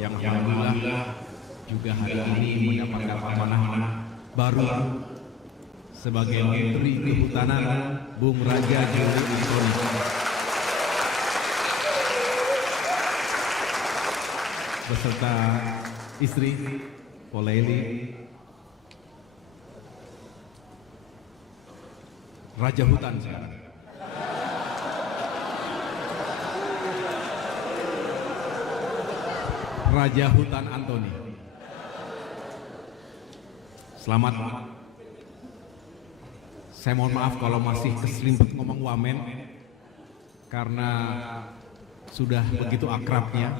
yang alhamdulillah juga hari ini mendapatkan amanah baru sebagai Menteri Kehutanan, Bung Raja Juli Antoni. Beserta istri Poleli, Raja Hutan sekarang. Raja Hutan Antoni. Selamat. Saya mohon maaf kalau masih keselimpet ngomong wamen karena sudah begitu akrabnya.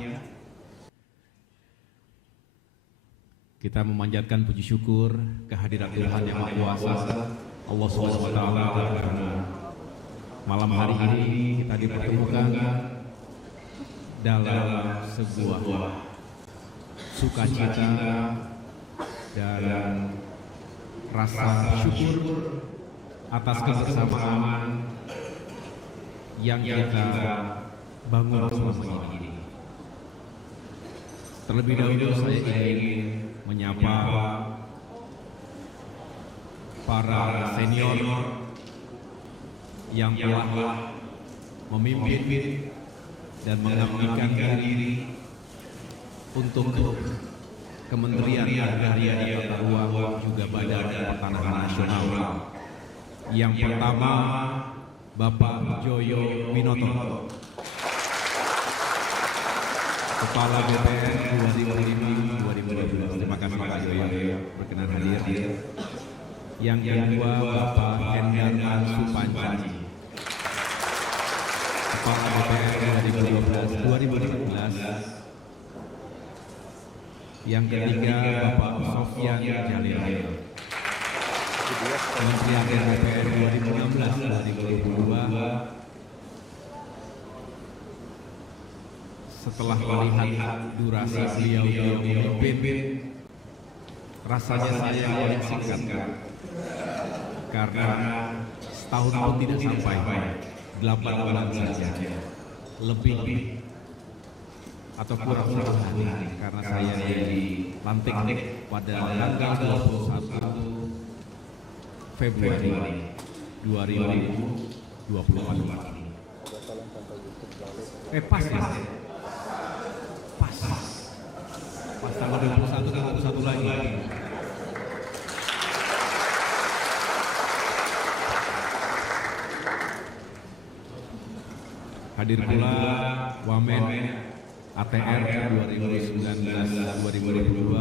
Kita memanjatkan puji syukur kehadirat Tuhan Yang Maha Kuasa, Allah SWT, karena malam hari ini kita dipertemukan dalam sebuah sukacita dan rasa syukur atas kebersamaan yang kita bangun selama ini. Terlebih dahulu saya ingin menyapa para senior yang telah memimpin dan mengabdikan diri untuk Kementerian Agraria dan Tata Ruang juga Badan Pertanahan Nasional. Yang pertama, Bapak Joyo Winoto, Kepala BPN 2005-2012. Terima kasih Pak Joyo berkenan hadir. Yang kedua, Bapak Endar Supanji, Kepala BPN 2012-2015. Yang ketiga, Bapak Sofyan Jalil, Kementerian BPN 2016-2022. Setelah melihat durasi beliau memimpin, rasanya saya yang singkat karena setahun pun tidak sampai, 8 bulan saja, lebih atau kurang 10 hari, karena saya dilantik pada tanggal 21 Februari 2024. Pas ya? Pas tanggal 21 lagi. Hadir pula Wamen ATR 2019-2022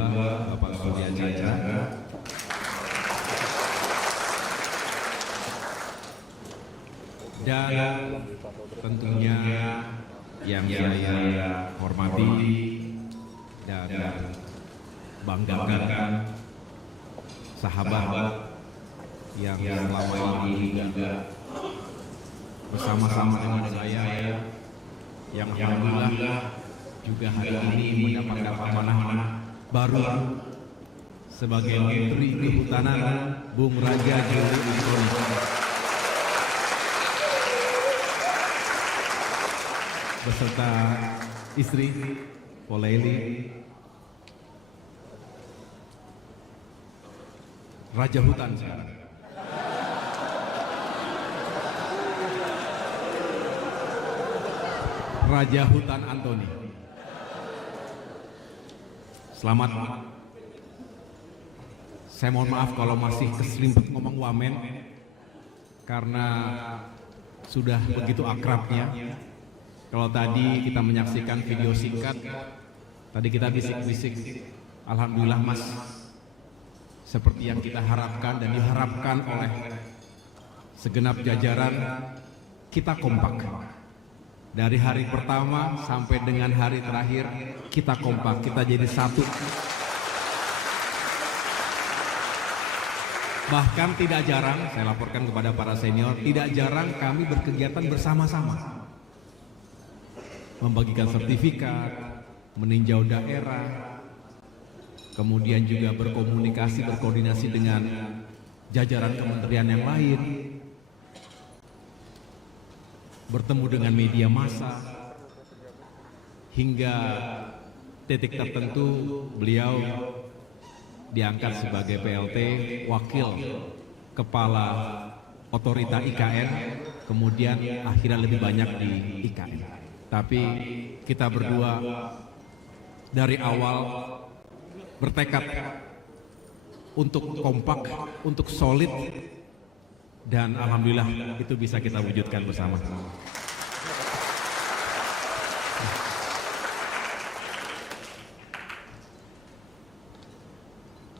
Bapak Surya Chandra. Dan tentunya yang saya hormati dan banggakan sahabat yang selama ini juga bersama-sama dengan saya, yang alhamdulillah juga hari ini mendapatkan amanah baru sebagai Menteri Kehutanan, Bung Raja Juli Antoni. Beserta istri Poleli, Raja Hutan sekarang. Raja Hutan Antoni. Selamat. Saya mohon maaf kalau masih keselimpet ngomong wamen karena sudah begitu akrabnya. Kalau tadi kita menyaksikan video singkat, tadi kita bisik-bisik, alhamdulillah Mas, seperti yang kita harapkan dan diharapkan oleh segenap jajaran, kita kompak. Dari hari pertama sampai dengan hari terakhir, kita kompak, kita jadi satu. Bahkan tidak jarang, saya laporkan kepada para senior, tidak jarang kami berkegiatan bersama-sama. Membagikan sertifikat, meninjau daerah, kemudian juga berkomunikasi, berkoordinasi dengan jajaran kementerian yang lain, bertemu dengan media massa, hingga titik tertentu beliau diangkat sebagai PLT Wakil Kepala Otorita IKN, kemudian akhirnya lebih banyak di IKN. Tapi kita berdua dari awal bertekad untuk kompak, untuk solid, dan alhamdulillah itu bisa kita wujudkan bersama.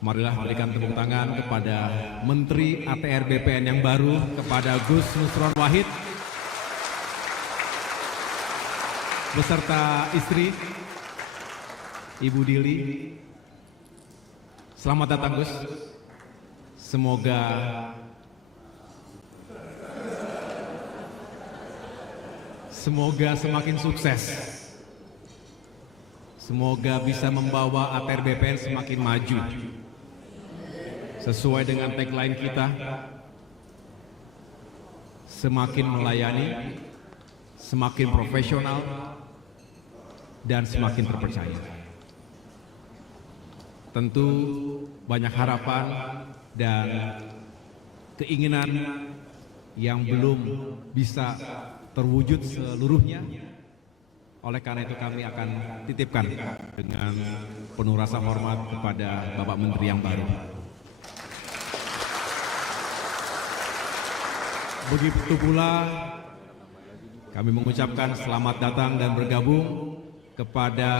Marilah berikan tepuk tangan kepada Menteri ATR BPN yang baru, kepada Gus Nusron Wahid, beserta istri, Ibu Dili. Selamat datang Gus. Semoga semakin sukses. Semoga bisa membawa ATR BPN semakin maju. Sesuai dengan tagline kita, semakin melayani, semakin profesional, dan semakin terpercaya. Tentu banyak harapan dan keinginan yang belum bisa terwujud seluruhnya. Oleh karena itu kami akan titipkan dengan penuh rasa hormat kepada Bapak Menteri yang baru. Begitu pula kami mengucapkan selamat datang dan bergabung kepada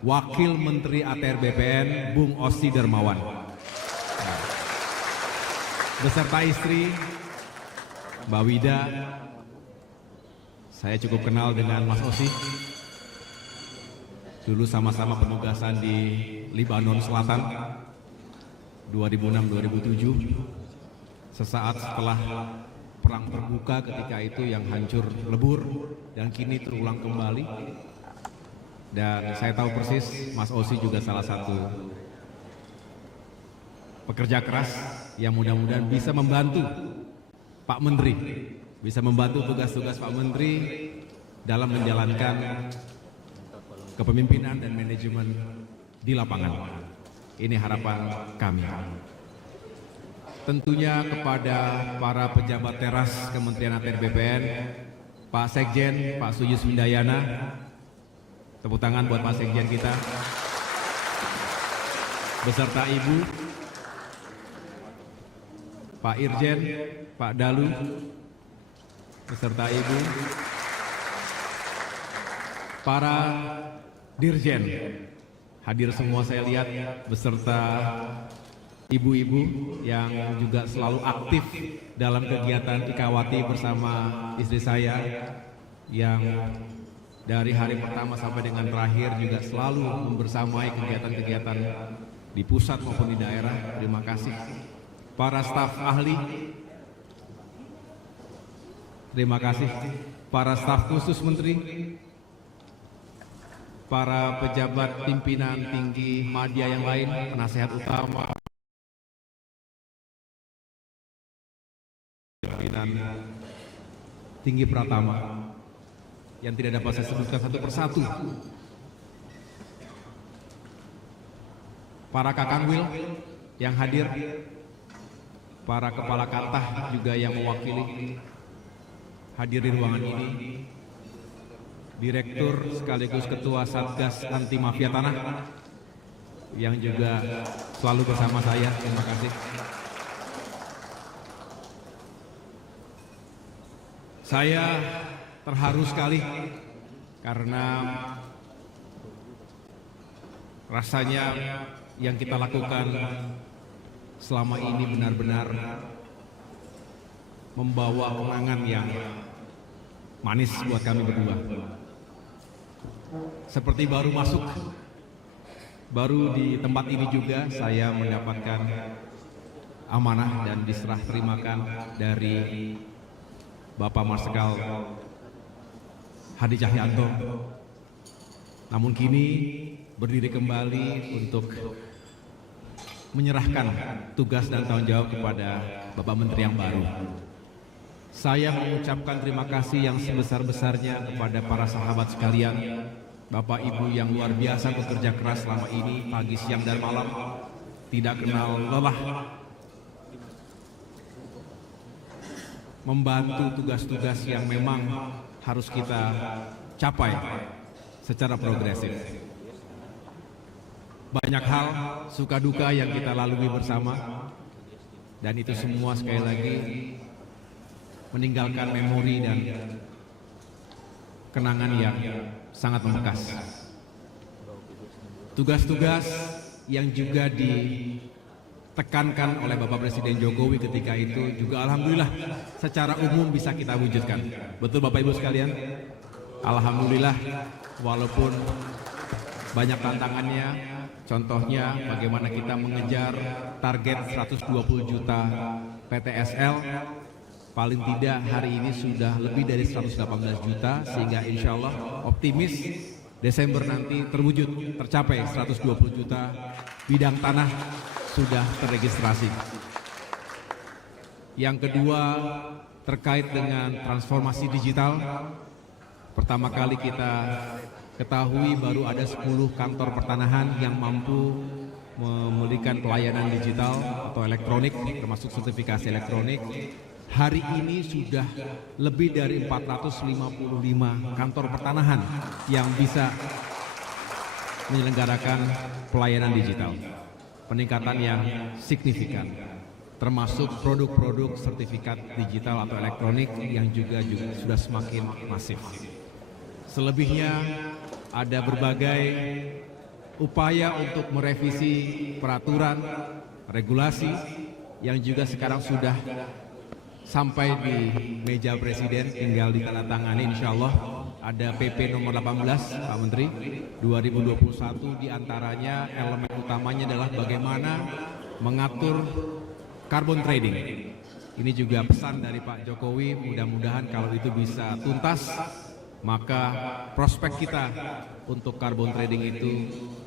Wakil Menteri ATR BPN, Bung Ossi Darmawan, beserta istri, Mbak Wida. Saya cukup kenal dengan Mas Ossi. Dulu sama-sama penugasan di Libanon Selatan, 2006-2007. Sesaat setelah perang terbuka ketika itu yang hancur lebur dan kini terulang kembali. Dan saya tahu persis Mas Ossi juga salah satu pekerja keras yang mudah-mudahan bisa membantu Pak Menteri, bisa membantu tugas-tugas Pak Menteri dalam menjalankan kepemimpinan dan manajemen di lapangan. Ini harapan kami. Tentunya kepada para pejabat teras Kementerian ATR BPN, Pak Sekjen, Pak Sujus Windayana, tepuk tangan buat Pak Sekjen kita, beserta Ibu, Pak Irjen, Pak Dalu, beserta Ibu, para Dirjen, hadir semua saya lihat, beserta ibu-ibu yang juga selalu aktif dalam kegiatan Ikawati bersama istri saya, yang dari hari pertama sampai dengan terakhir juga selalu membersamai kegiatan-kegiatan di pusat maupun di daerah. Terima kasih. Para staf ahli, terima kasih. Para staf khusus menteri, para pejabat pimpinan tinggi media yang lain, penasehat utama, pimpinan tinggi Pratama, yang tidak dapat saya sebutkan satu persatu. Para Kakanwil yang hadir, para kepala kantah juga yang mewakili hadir di ruangan ini, Direktur sekaligus Ketua Satgas Anti Mafia Tanah yang juga selalu bersama saya, terima kasih. Saya terharu sekali karena rasanya yang kita lakukan selama ini benar-benar membawa kenangan yang manis buat kami berdua. Seperti baru masuk, baru di tempat ini juga saya mendapatkan amanah dan diserah terimakan dari Bapak Marsikal Hadi Cahyanto. Namun kini berdiri kembali untuk menyerahkan tugas dan tanggung jawab kepada Bapak Menteri yang baru. Saya mengucapkan terima kasih yang sebesar-besarnya kepada para sahabat sekalian Bapak Ibu yang luar biasa bekerja keras selama ini, pagi, siang, dan malam, tidak kenal lelah, membantu tugas-tugas yang memang harus kita capai secara progresif. Banyak hal suka duka yang kita lalui bersama, dan itu semua sekali lagi meninggalkan memori dan kenangan yang sangat membekas. Tugas-tugas yang juga ditekankan oleh Bapak Presiden Jokowi ketika itu juga alhamdulillah secara umum bisa kita wujudkan. Betul Bapak Ibu sekalian? Alhamdulillah, walaupun banyak tantangannya, contohnya bagaimana kita mengejar target 120 juta PTSL, paling tidak hari ini sudah lebih dari 118 juta, sehingga insya Allah optimis Desember nanti terwujud, tercapai 120 juta bidang tanah sudah terregistrasi. Yang kedua, terkait dengan transformasi digital, pertama kali kita ketahui baru ada 10 kantor pertanahan yang mampu memberikan pelayanan digital atau elektronik, termasuk sertifikasi elektronik. Hari ini sudah lebih dari 455 kantor pertanahan yang bisa menyelenggarakan pelayanan digital. Peningkatan yang signifikan, termasuk produk-produk sertifikat digital atau elektronik yang juga sudah semakin masif. Selebihnya ada berbagai upaya untuk merevisi peraturan, regulasi yang juga sekarang sudah sampai di meja Presiden, tinggal ditandatangani insya Allah. Ada PP nomor 18 Pak Menteri 2021, diantaranya elemen utamanya adalah bagaimana mengatur carbon trading. Ini juga pesan dari Pak Jokowi, mudah-mudahan kalau itu bisa tuntas, maka prospek kita untuk carbon trading itu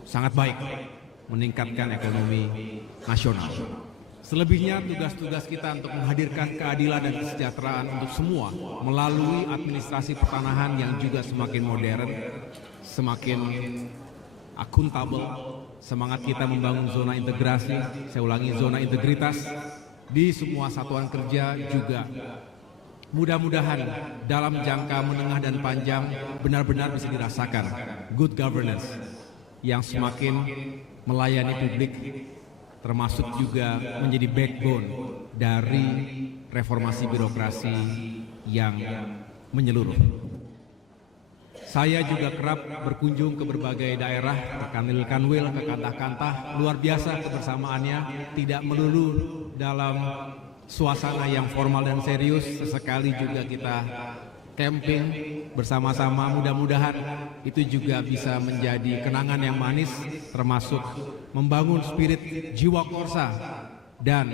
sangat baik, meningkatkan ekonomi nasional. Selebihnya tugas-tugas kita untuk menghadirkan keadilan dan kesejahteraan untuk semua melalui administrasi pertanahan yang juga semakin modern, semakin akuntabel. Semangat kita membangun zona integrasi, saya ulangi zona integritas di semua satuan kerja juga. Mudah-mudahan dalam jangka menengah dan panjang benar-benar bisa dirasakan good governance yang semakin melayani publik, termasuk juga menjadi backbone dari reformasi birokrasi yang menyeluruh. Saya juga kerap berkunjung ke berbagai daerah, ke kanwil-kanwil, ke kantah-kantah, luar biasa kebersamaannya, tidak melulu dalam suasana yang formal dan serius, sesekali juga kita camping bersama-sama, mudah-mudahan itu juga bisa menjadi kenangan yang manis, termasuk membangun spirit jiwa korsa dan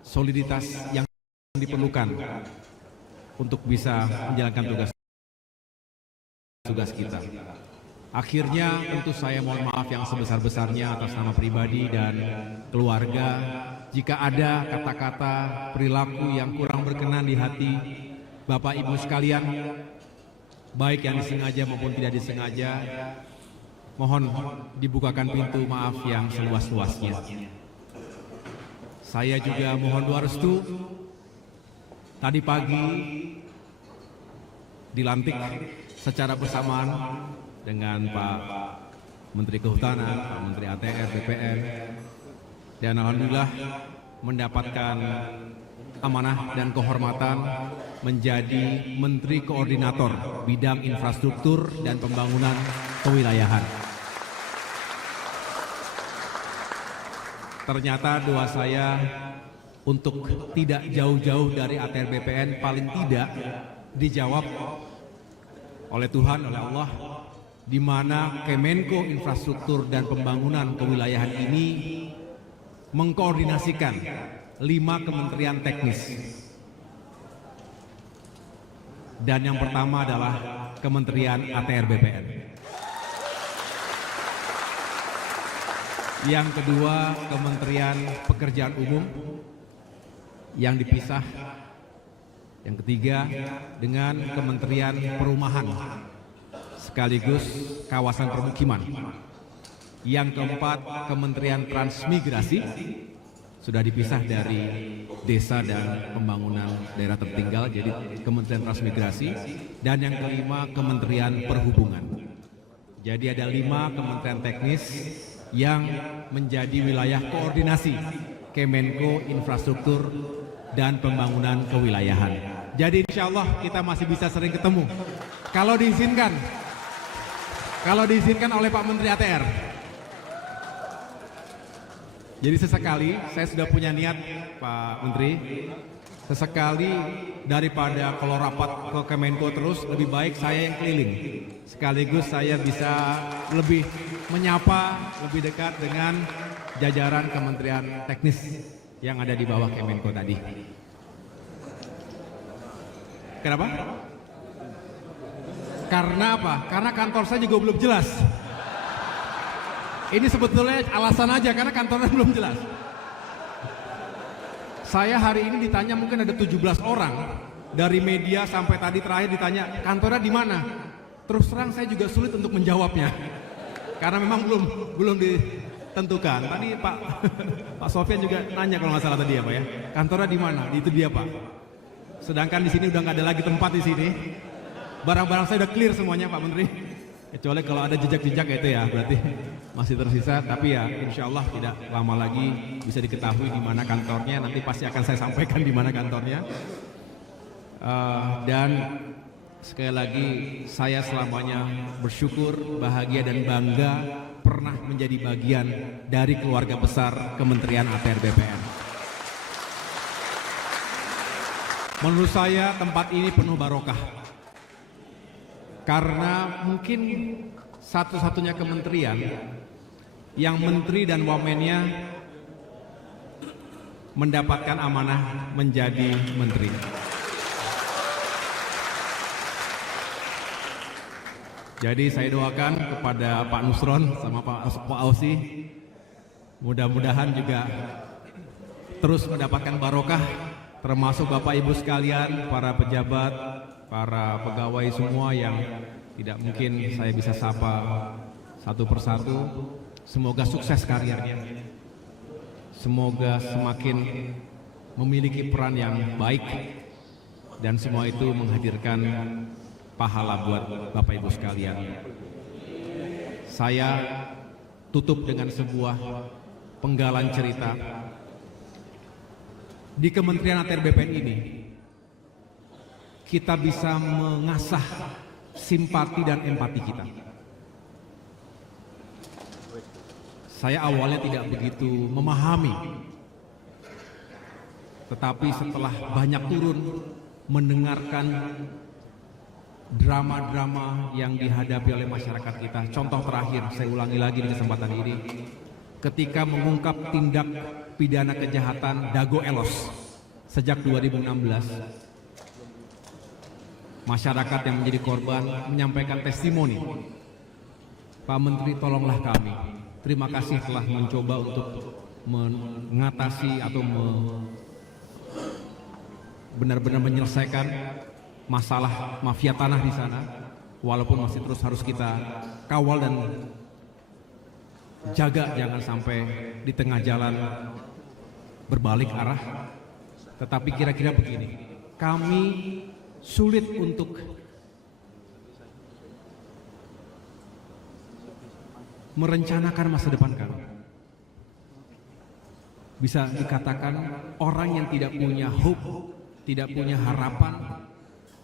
soliditas yang diperlukan untuk bisa menjalankan tugas kita. Akhirnya tentu saya mohon maaf yang sebesar-besarnya atas nama pribadi dan keluarga jika ada kata-kata perilaku yang kurang berkenan di hati Bapak Ibu sekalian, baik yang disengaja maupun tidak disengaja. Mohon dibukakan pintu maaf yang seluas-luasnya. Saya juga mohon doa restu. Tadi pagi dilantik secara bersamaan dengan Pak Menteri Kehutanan, Pak Menteri ATR, BPN, dan alhamdulillah mendapatkan amanah dan kehormatan menjadi Menteri Koordinator Bidang Infrastruktur dan Pembangunan Kewilayahan. Ternyata doa saya untuk tidak jauh-jauh dari ATR BPN paling tidak dijawab oleh Tuhan, oleh Allah, di mana Kemenko Infrastruktur dan Pembangunan Kewilayahan ini mengkoordinasikan 5 kementerian teknis. Dan yang pertama adalah Kementerian ATR BPN. Yang kedua, Kementerian Pekerjaan Umum yang dipisah. Yang ketiga, dengan Kementerian Perumahan sekaligus kawasan permukiman. Yang keempat, Kementerian Transmigrasi, sudah dipisah dari desa dan pembangunan daerah tertinggal, jadi Kementerian Transmigrasi. Dan yang kelima, Kementerian Perhubungan. Jadi ada 5 kementerian teknis yang menjadi wilayah koordinasi Kemenko Infrastruktur dan Pembangunan Kewilayahan. Jadi insya Allah kita masih bisa sering ketemu. Kalau diizinkan oleh Pak Menteri ATR. Jadi sesekali saya sudah punya niat Pak Menteri, sesekali daripada kalau rapat ke Kemenko terus, lebih baik saya yang keliling. Sekaligus saya bisa lebih menyapa, lebih dekat dengan jajaran kementerian teknis yang ada di bawah Kemenko tadi. Kenapa? Karena apa? Karena kantor saya juga belum jelas. Ini sebetulnya alasan aja karena kantornya belum jelas. Saya hari ini ditanya mungkin ada 17 orang dari media sampai tadi terakhir ditanya kantornya di mana. Terus terang saya juga sulit untuk menjawabnya karena memang belum ditentukan. Tadi Pak Sofyan juga nanya kalau nggak salah tadi ya Pak ya, kantornya di mana? Itu dia Pak. Sedangkan di sini udah nggak ada lagi tempat di sini. Barang-barang saya udah clear semuanya Pak Menteri. Kecuali kalau ada jejak-jejak itu ya berarti masih tersisa, tapi ya insya Allah tidak lama lagi bisa diketahui di mana kantornya. Nanti pasti akan saya sampaikan di mana kantornya. Dan sekali lagi saya selamanya bersyukur, bahagia dan bangga pernah menjadi bagian dari keluarga besar Kementerian ATR BPN. Menurut saya tempat ini penuh barokah. Karena mungkin satu-satunya kementerian yang menteri dan wamennya mendapatkan amanah menjadi menteri. Jadi saya doakan kepada Pak Nusron sama Pak Ausi, mudah-mudahan juga terus mendapatkan barokah, termasuk Bapak Ibu sekalian, para pejabat, para pegawai semua yang tidak mungkin saya bisa sapa satu persatu. Semoga sukses karirnya, semoga semakin memiliki peran yang baik, dan semua itu menghadirkan pahala buat Bapak Ibu sekalian. Saya tutup dengan sebuah penggalan cerita. Di Kementerian ATR BPN ini kita bisa mengasah simpati dan empati kita. Saya awalnya tidak begitu memahami, tetapi setelah banyak turun mendengarkan drama-drama yang dihadapi oleh masyarakat kita. Contoh terakhir, saya ulangi lagi di kesempatan ini, ketika mengungkap tindak pidana kejahatan Dago Elos sejak 2016, masyarakat yang menjadi korban menyampaikan testimoni. Pak Menteri, tolonglah kami. Terima kasih telah mencoba untuk mengatasi atau benar-benar menyelesaikan masalah mafia tanah di sana. Walaupun masih terus harus kita kawal dan jaga jangan sampai di tengah jalan berbalik arah. Tetapi kira-kira begini, kami sulit untuk merencanakan masa depan kami. Bisa dikatakan orang yang tidak punya hope, tidak punya harapan,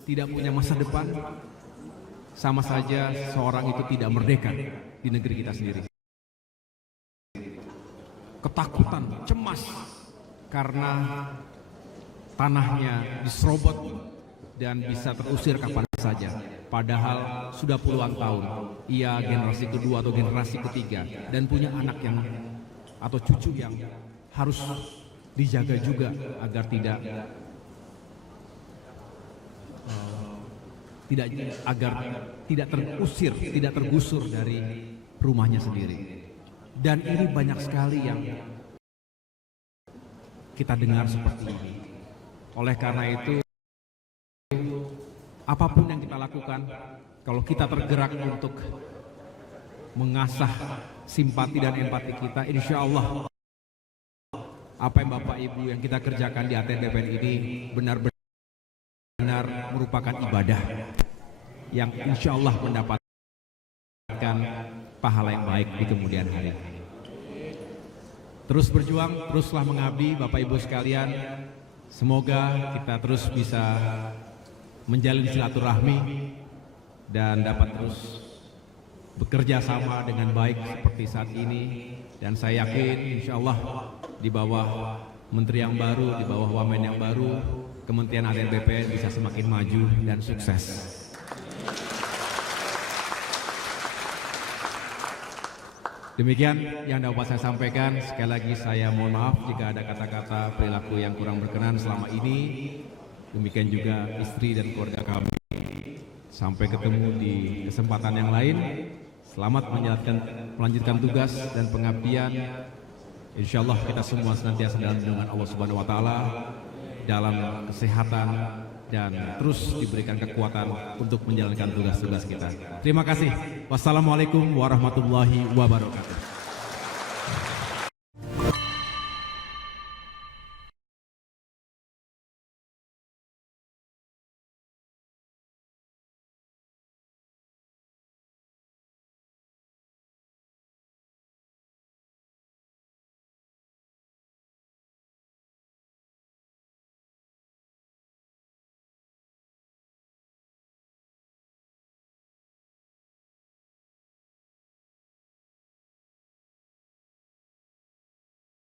tidak punya masa depan, sama saja seorang itu tidak merdeka di negeri kita sendiri. Ketakutan, cemas karena tanahnya diserobot dan bisa terusir kapan saja. Padahal sudah puluhan tahun ia generasi kedua atau generasi ketiga dan punya anak yang atau cucu yang harus dijaga juga agar tidak terusir, tidak tergusur dari rumahnya sendiri. Dan ini banyak sekali yang kita dengar seperti ini. Oleh karena itu, apapun yang kita lakukan, kalau kita tergerak untuk mengasah simpati dan empati kita, insya Allah apa yang Bapak Ibu yang kita kerjakan di ATN BPN ini benar-benar merupakan ibadah yang insya Allah mendapatkan pahala yang baik di kemudian hari. Terus berjuang, teruslah mengabdi Bapak Ibu sekalian. Semoga kita terus bisa menjalin silaturahmi dan dapat terus bekerja sama dengan baik seperti saat ini. Dan saya yakin insya Allah di bawah menteri yang baru, di bawah wamen yang baru, Kementerian ATN BPN bisa semakin maju dan sukses. Demikian yang dapat saya sampaikan. Sekali lagi saya mohon maaf jika ada kata-kata perilaku yang kurang berkenan selama ini. Demikian juga istri dan keluarga kami. Sampai ketemu di kesempatan yang lain. Selamat melanjutkan tugas dan pengabdian. Insya Allah kita semua senantiasa dalam lindungan Allah Subhanahu Wa Taala, dalam kesehatan dan terus diberikan kekuatan untuk menjalankan tugas-tugas kita. Terima kasih. Wassalamualaikum warahmatullahi wabarakatuh.